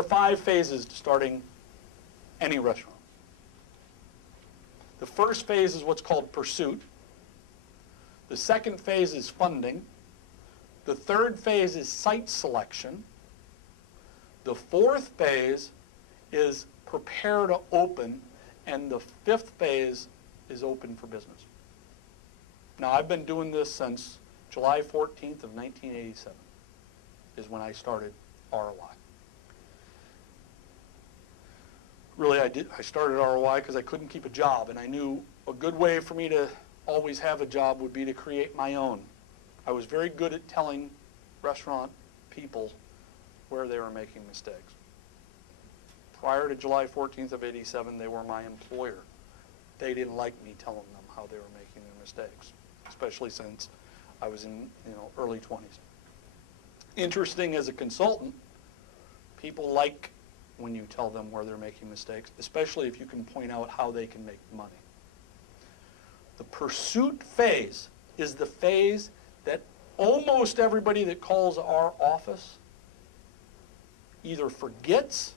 are 5 phases to starting any restaurant. The first phase is what's called pursuit. The second phase is funding. The third phase is site selection. The fourth phase is prepare to open. And the fifth phase is open for business. Now, I've been doing this since July 14th of 1987 is when I started ROI. Really, I started ROI because I couldn't keep a job, and I knew a good way for me to always have a job would be to create my own. I was very good at telling restaurant people where they were making mistakes. Prior to July 14th of 87, they were my employer. They didn't like me telling them how they were making their mistakes, especially since I was in early 20s. Interesting, as a consultant, people like when you tell them where they're making mistakes, especially if you can point out how they can make money. The pursuit phase is the phase that almost everybody that calls our office either forgets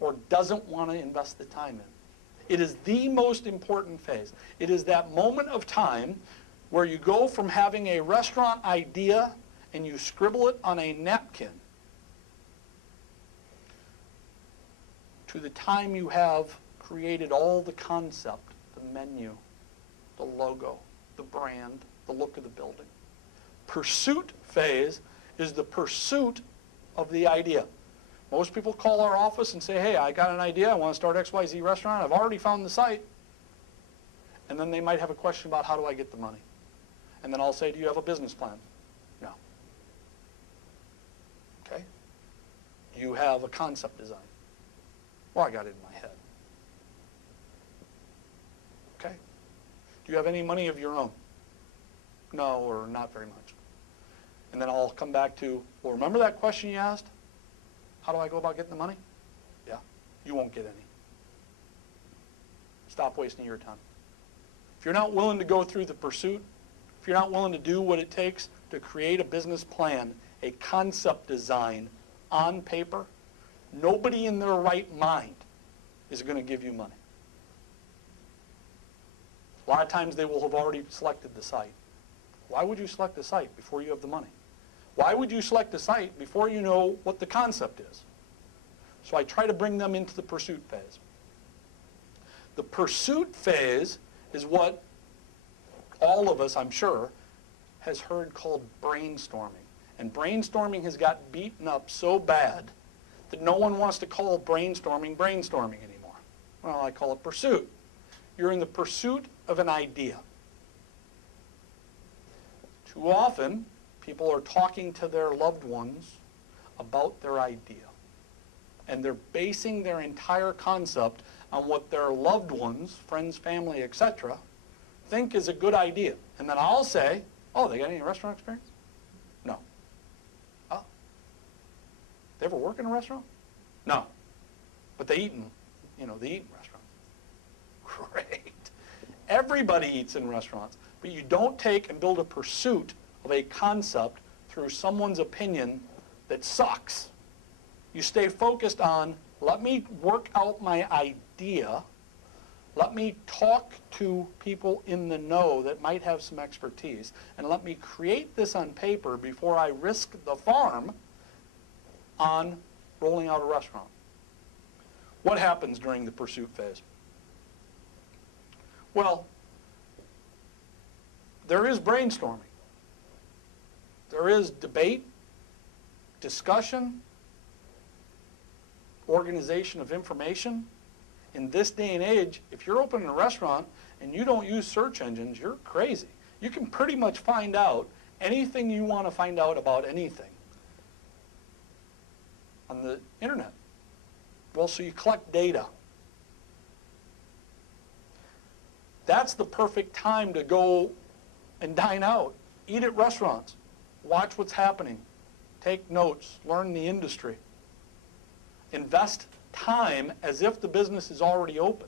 or doesn't want to invest the time in. It is the most important phase. It is that moment of time where you go from having a restaurant idea and you scribble it on a napkin to the time you have created all the concept, the menu, the logo, the brand, the look of the building. Pursuit phase is the pursuit of the idea. Most people call our office and say, hey, I got an idea, I want to start XYZ restaurant, I've already found the site. And then they might have a question about how do I get the money? And then I'll say, do you have a business plan? No. Okay. Do you have a concept design? Well, I got it in my head. Okay. Do you have any money of your own? No, or not very much. And then I'll come back to, well, remember that question you asked? How do I go about getting the money? Yeah, you won't get any. Stop wasting your time. If you're not willing to go through the pursuit, if you're not willing to do what it takes to create a business plan, a concept design on paper, nobody in their right mind is going to give you money. A lot of times they will have already selected the site. Why would you select the site before you have the money? Why would you select the site before you know what the concept is? So I try to bring them into the pursuit phase. The pursuit phase is what all of us, I'm sure, has heard called brainstorming. And brainstorming has got beaten up so bad that no one wants to call brainstorming anymore. Well, I call it pursuit. You're in the pursuit of an idea. Too often, people are talking to their loved ones about their idea. And they're basing their entire concept on what their loved ones, friends, family, etc., think is a good idea. And then I'll say, oh, they got any restaurant experience? No. Oh. They ever work in a restaurant? No. But they eat in, they eat in restaurants. Great. Everybody eats in restaurants. But you don't take and build a pursuit of a concept through someone's opinion that sucks. You stay focused on, let me work out my idea. Let me talk to people in the know that might have some expertise. And let me create this on paper before I risk the farm on rolling out a restaurant. What happens during the pursuit phase? Well, there is brainstorming. There is debate, discussion, organization of information. In this day and age, if you're opening a restaurant and you don't use search engines, you're crazy. You can pretty much find out anything you want to find out about anything on the internet. Well, so you collect data. That's the perfect time to go and dine out. Eat at restaurants. Watch what's happening. Take notes. Learn the industry. Invest time as if the business is already open.